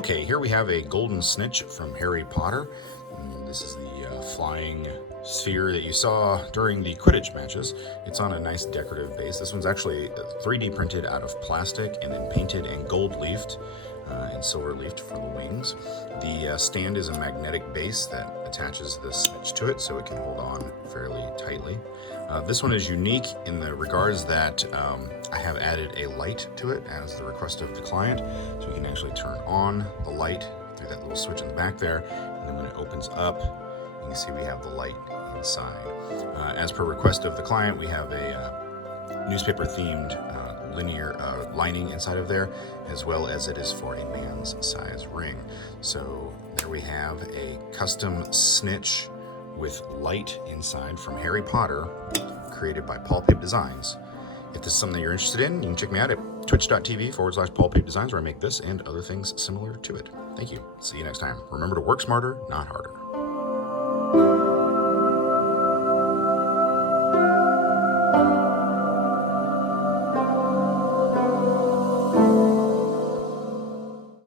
Okay, here we have a golden snitch from Harry Potter. This is the flying sphere that you saw during the Quidditch matches. It's on a nice decorative base. This one's actually 3D printed out of plastic and then painted and gold leafed and silver leafed for the wings. The stand is a magnetic base that attaches the snitch to it so it can hold on fairly tightly. This one is unique in the regards that I have added a light to it as the request of the client, so we can actually turn on the light through that little switch in the back there, and then when it opens up, you can see we have the light inside. As per request of the client, we have a newspaper-themed linear lining inside of there, as well as it is for a man's size ring. So there we have a custom snitch with light inside from Harry Potter, created by Pape Designs. If this is something that you're interested in, you can check me out at twitch.tv/Pape Designs, where I make this and other things similar to it. Thank you. See you next time. Remember to work smarter, not harder.